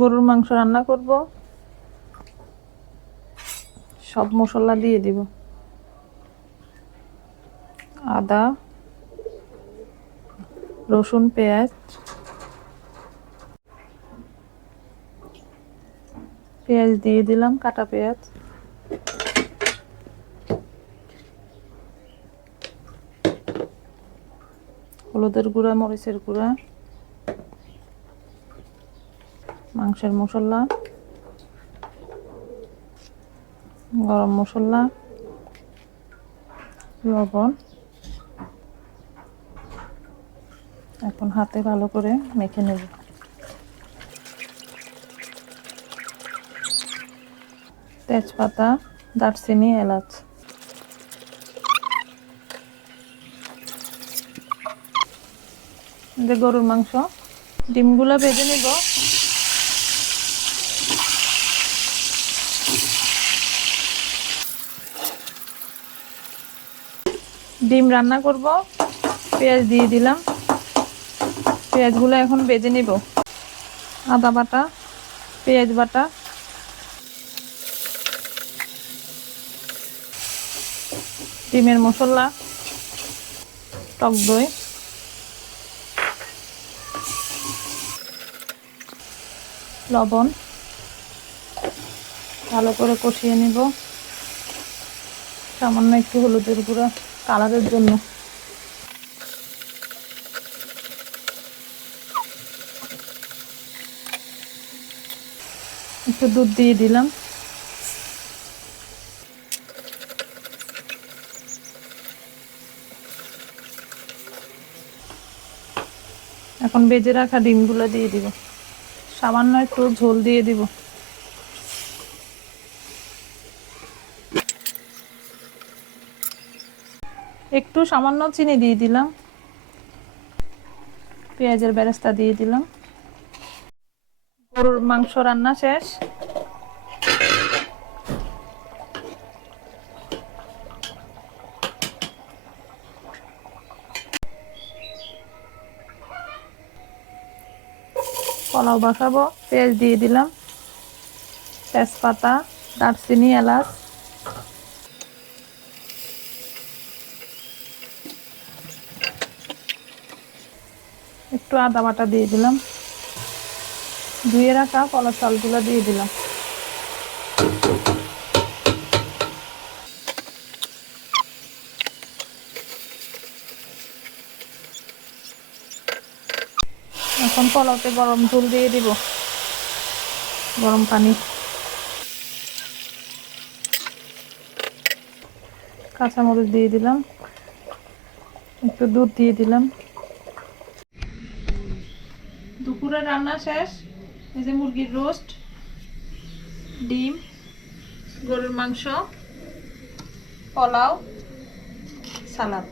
গরুর মাংস রান্না করব, সব মশলা দিয়ে দিব। আদা, রসুন, পেঁয়াজ, পেঁয়াজ দিয়ে দিলাম, কাটা পেঁয়াজ, হলুদের গুঁড়া, মরিচের গুঁড়া, মাংসের মশলা, গরম মশলা, লবণ। এখন হাতে ভালো করে মেখে নেব। তেজপাতা, দারচিনি, এলাচ। যে গরুর মাংস, ডিমগুলো ভেজে নেব। ডিম রান্না করব, পেঁয়াজ দিয়ে দিলাম। পেঁয়াজগুলো এখন ভেজে নেব। আদা বাটা, পেঁয়াজ বাটা, ডিমের মশলা, টক দই, লবণ। ভালো করে কষিয়ে নিব। সামান্য একটু হলুদের গুঁড়া কালারের জন্য। একটু দুধ দিয়ে দিলাম। এখন ভেজে রাখা ডিমগুলো দিয়ে দিব। সামান্য একটু ঝোল দিয়ে দিব। একটু সামান্য চিনি দিয়ে দিলাম। পেঁয়াজের বেরেস্তা দিয়ে দিলাম। গরুর মাংস রান্না শেষ। পোলাও বসাবো। পেঁয়াজ দিয়ে দিলাম, তেজপাতা, দারচিনি, এলাচ, একটু আদা বাটা দিয়ে দিলাম। ধুয়ে রাখা পোলাও চালগুলো দিয়ে দিলাম। এখন পোলাওতে গরম ঝোল দিয়ে দিব, গরম পানি। কাঁচামরিচ দিয়ে দিলাম, একটু দুধ দিয়ে দিলাম। দুপুরে রান্না শেষ। এই যে মুরগির রোস্ট, ডিম, গরুর মাংস, পোলাও, সালাদ।